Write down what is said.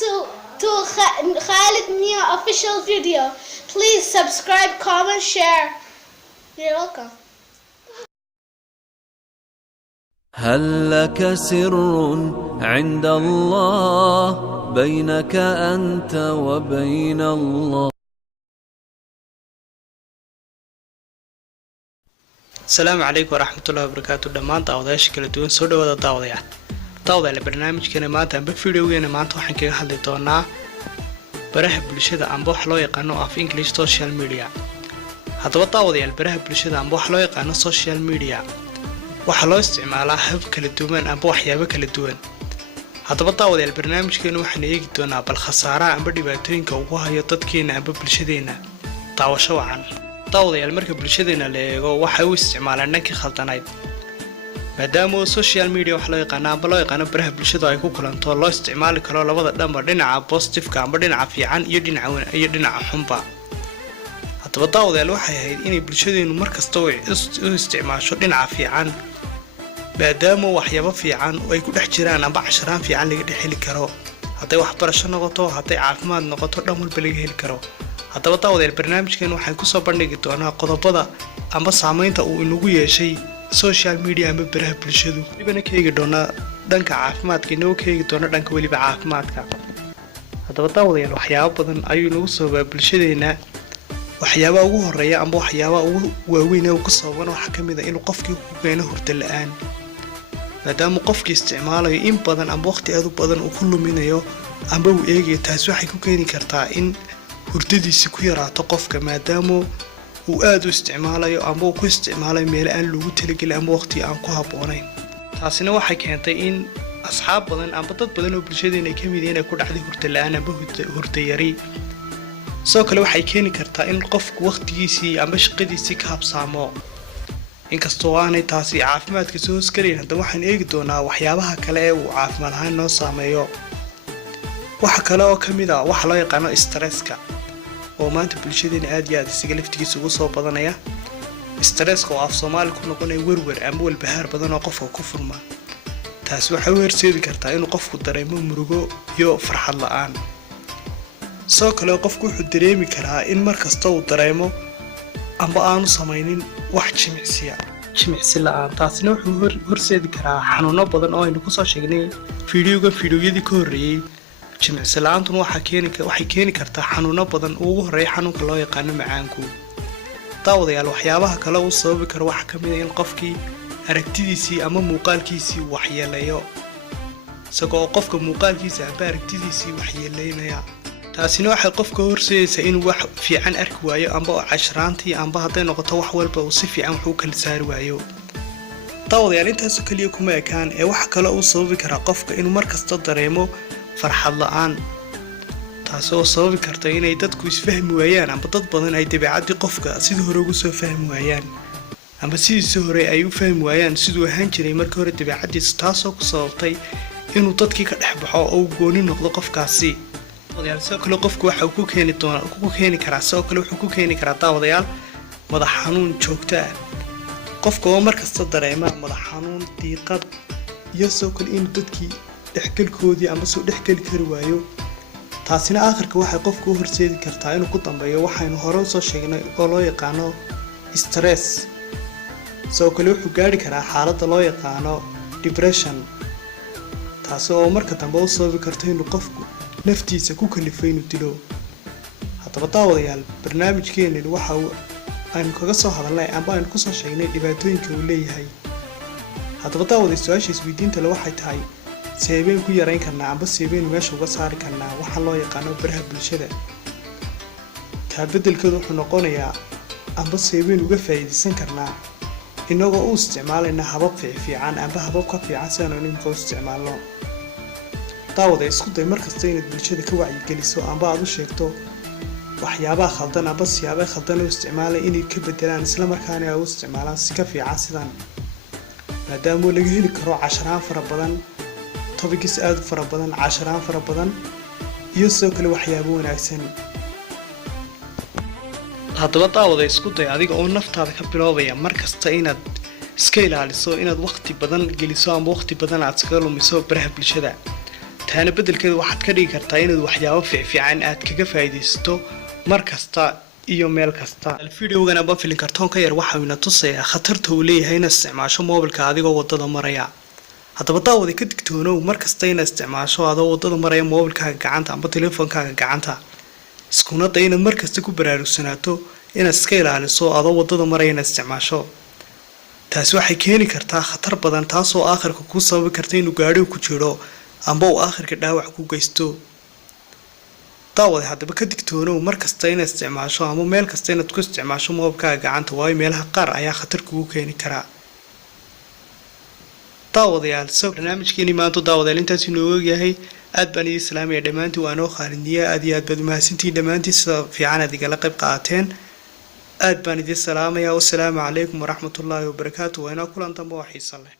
to Khalid Nia official video. Please subscribe, comment, share. You're welcome. هل لك سر عند الله بينك أنت وبين الله؟ السلام عليكم ورحمة الله وبركاته. دمان داوداyaasha kala duwan soo dhawaada daawadayaal barnaamijkeena maanta amba fiidiyogeena maanta waxaan kaga hadli doonaa baraha bulshada amba wax loo yaqaano af English social media. haddaba daawadayaal baraha bulshada amba wax loo yaqaano social media waxa loo isticmaalaa hab kala duwan amba waxyaabo kala duwan. haddaba daawadayaal barnaamijkeena waxaan eegi doonaa bal khasaaraha amba dhibaatooyinka ugu hayo dadkeena amba bulshadeena. daawasho wacan daawadayaal marka bulshadeena la eego waxa uu isticmaalaan dhankii khaldanayd maadaama social media wax loo yaqaan amba loo yaqaan baraha bulshada ay ku kulanto loo isticmaali karo labada dhanba dhinaca positive-ka amba dhinaca fiican iyo dhinaca xunba. haddaba daawadayaal waxay ahayd inay bulshadeenu markasta u isticmaasho dhinaca fiican maadaama waxyaabo fiican oo ay ku dhex jiraan amba casharaan fiican laga dhex heli karo hadday waxbarasho noqoto hadday caafimaad noqoto dhan walba laga heli karo. haddaba daawadayaal barnaamijkeena waxaan kusoo bandhigi doonaa qodobada amba saameynta uu inagu yeeshay social media amba baraha bulshadu. walibana ka eegi doonaa dhanka caafimaadka inoo ka eegi doona dhanka weliba caafimaadka. haddaba daawadayaal waxyaabo badan ayuu inagu sababaa bulshadeena. waxyaabaha ugu horeeya amba waxyaabaha ugu waaweyn ee uu ku sababan waxaa ka mid ah inuu qofkii ku keeno hurdo la-aan maadaama qofkii isticmaalayo in badan amba waqti aad u badan uu ku luminayo amba uu eegayo. taasi waxay ku keeni kartaa in hurdadiisi ku yaraato qofka maadaama uu aad u isticmaalayo amba uu ku isticmaalayo meel aan loogu talagelin amba waqti aan ku habboonayn. taasina waxay keentay in asxaab badan amba dad badan oo bulshadeena ay ka mid yihiin ay ku dhacday hurdo la-aan amba hurdo yari. sidoo kale waxay keeni kartaa in qofku waqtigiisii amba shaqadiisii ka habsaamo inkastoo aanay taasi caafimaadka soo hoosgalayn. haddaba waxaan eegi doonaa waxyaabaha kale ee uu caafimaad ahaan noo saameeyo. waxa kale oo ka mid ah waxa loo yaqaano stresska oo maanta bulshadeena aad iyo aad isaga laftigiisa ugu soo badanaya. stresska oo af Soomaali ku noqonaya werwer amba walbahaar badan oo qofka ku furma. taasi waxay u horseedi kartaa inuu qofku dareemo murugo iyo farxad la'aan. sidoo kale qofku wuxuu dareemi karaa in markasta uu dareemo amba aanu samaynin wax jimicsi la'aan. taasina wuxuu horseedi karaa xanuuno badan oo aynu kusoo sheegnay fiidiyoyadii ka horreeyay. jimicsi la'aantuna waxay keeni kartaa xanuuno badan oo ugu horeeya xanuunka loo yaqaano macaanku. daawadayaal waxyaabaha kale uu sababi karo waxaa ka mid ah in qofkii aragtidiisii ama muuqaalkiisii waxyeeleeyo isagoo qofka muuqaalkiisa amba aragtidiisii waxyeeleynaya. taasina waxay qofka horseedaysaa inuu wax fiican arki waayo amba casharaantii amba hadday noqoto wax walba uu si fiican wax u kala saari waayo. daawadayaal intaasoo kaliya kuma ekaan ee waxa kale uu sababi karaa qofka inuu markasta dareemo farxad la'aan taasoo sababi karta inay dadku isfahmi waayaan amba dad badan ay dabeecadii qofka sidii hore ugu soo fahmi waayaan amba sidii hore ay u fahmi waayaan siduu ahaan jiray markii hore dabeecadiisa. taasoo ku sababtay inuu dadkii ka dhex baxo oo uu gooni noqdo qofkaasi. sidoo kale qofku waxa uu ku keeni karaa daawadayaal madax xanuun joogto ah. qofka oo markasta dareema madax xanuun diiqad iyo sidoo kale inuu dadkii dhexgalkoodii amba soo dhexgeli kari waayo. taasina aakhirka waxay qofku u horseedi kartaa inuu ku dambeeyo waxaynu hore usoo sheegnay oo loo yaqaano stress. sidoo kale wuxuu gaari karaa xaaladda loo yaqaano depression taasi oo marka dambe u sababi karto inuu qofku naftiisa ku kalifay inuu dilo. haddaba daawadayaal barnaamijkeenani waxa aynu kaga soo hadalnay amba aynu kusoo sheegnay dhibaatooyinka uu leeyahay. haddaba daawaday su-aasha isweydiinta le waxay tahay seebeen ku yarayn karnaa amba seebeen meesha uga saari karnaa waxaa loo yaqaano baraha bulshada. taa beddelkeedu wuxuu noqonayaa amba seebeen uga faa'iidaysan karnaa inagoo u isticmaalayna habab fiican amba habab ka fiican si aanu nimka u isticmaalno. daawada isku day markasta inaad bulshada ka wacyigeliso amba aad u sheegto waxyaabaha khaldan amba siyaabaha khaldan oo isticmaalay inay ka bedelaan isla markaana ay u isticmaalaan si ka fiican sidan maadaama laga heli karo casharaan fara badan topics aad u fara badan casharaan fara badan iyo sidoo kale waxyaabo wanaagsan. haddaba daawada isku day adiga oo naftaada ka biloobaya markasta inaad iska ilaaliso inaad waqti badan geliso ama waqti badan aad iskaga lumiso baraha bulshada. taana beddelkeeda waxaad ka dhigi kartaa inaad waxyaabo fiican aad kaga faa'iidaysto mar kasta iyo meel kasta. Videogan aba filin kartoonka yar waxa uu na tusayaa khatarta uu leeyahay inaad isticmaasho moobilka adigoo wadada maraya. haddaba daawada ka digtoonow mar kasta inaad isticmaasho adoo wadada maraya moobilkaaga gacanta amba telefoonkaaga gacanta. iskuna day inaad mar kasta ku baraarugsanaato inaad iska ilaaliso adoo wadada maraya inaad isticmaasho. taasi waxay keeni kartaa khatar badan taasoo aakhirka ku sababi karta inuu gaadhigu ku jiro amba uu aakhirka dhaawac ku geysto. daawada haddaba ka digtoonow mar kasta inaad isticmaasho ama meel kasta inaad ku isticmaasho moobilkaaga gacanta waayo meelaha qaar ayaa khatar kugu keeni karaa. daawadayaal barnaamijkeeni maanta daawadayaal intaas inoo yahay aad baan idin salaamaya dhammaantiin waa noo khaalidniya aad iyo aad baad mahadsantihiin dhammaantiin sida fiican aad igala qayb qaateen aad baan idin salaamaya wassalaamu calaykum waraxmatullaahi wabarakaatu waa inoo kulan dambe oo xiiso leh.